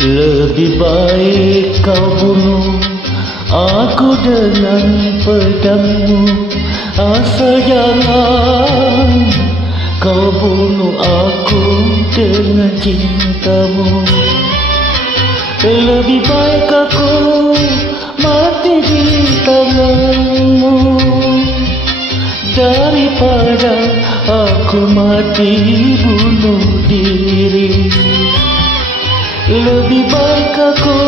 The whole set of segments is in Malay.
Lebih baik kau bunuh aku dengan pedangmu. Asal jangan kau bunuh aku dengan cintamu. Lebih baik aku mati di tanganmu daripada aku mati bunuh diri. Lebih baik aku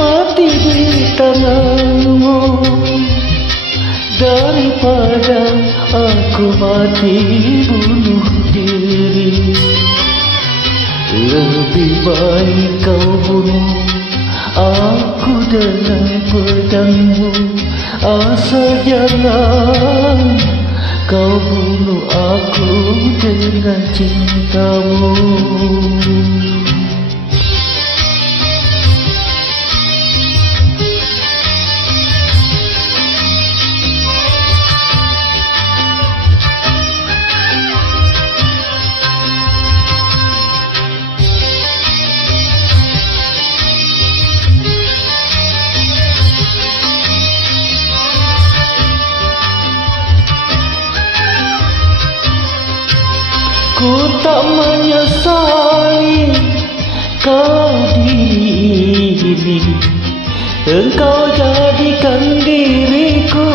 mati di tanganmu daripada aku mati bunuh diri. Lebih baik kau bunuh aku dengan pedangmu. Asal jangan kau bunuh aku dengan cintamu. Ku tak menyesali kau diri. Engkau jadikan diriku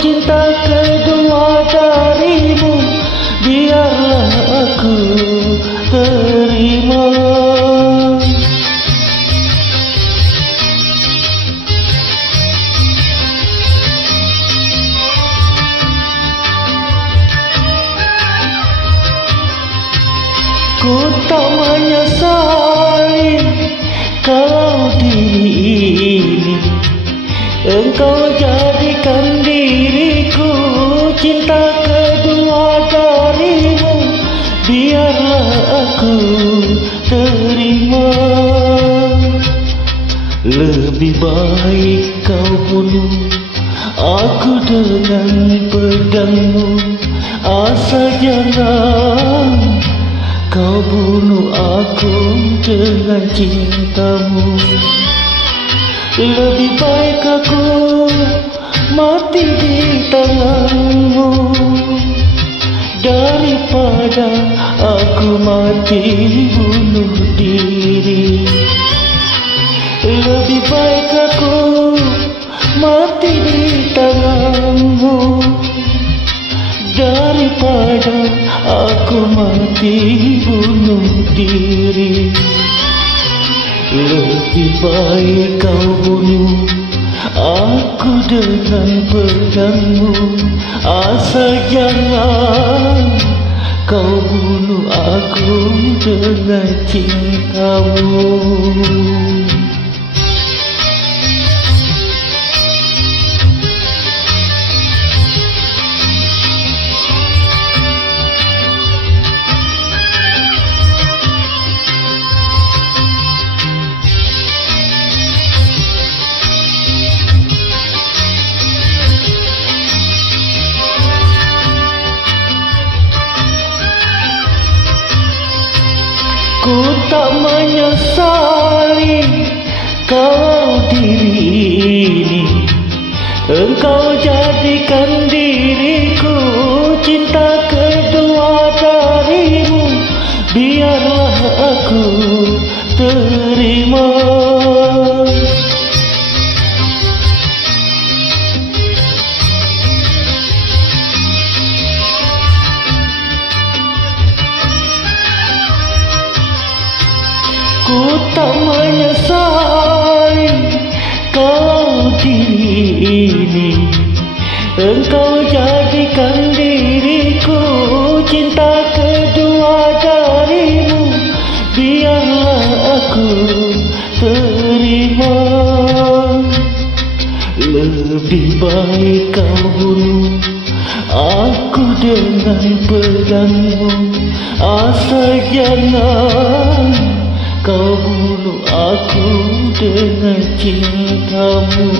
cinta kedua darimu. Biarlah aku terima. Ku tak menyesali kau diri ini. Engkau jadikan diriku cinta kedua darimu. Biarlah aku terima. Lebih baik kau bunuh aku dengan pedangmu. Asal jangan kau bunuh aku dengan cintamu. Lebih baik aku mati di tanganmu daripada aku mati bunuh diri. Lebih baik aku mati di tanganmu daripada aku mati bunuh diri. Lebih baik kau bunuh aku dengan pedangmu. Asal jangan kau bunuh aku dengan cintamu. Ku tak menyesali kau diri ini. Engkau jadikan diriku cinta kedua darimu. Biarlah aku terima. Ku tak menyesali kau diri ini. Engkau jadikan diriku cinta kedua darimu. Biarlah aku terima. Lebih baik kau bunuh aku dengan pedangmu. Asal jangan kau bunuh aku dengan cintamu.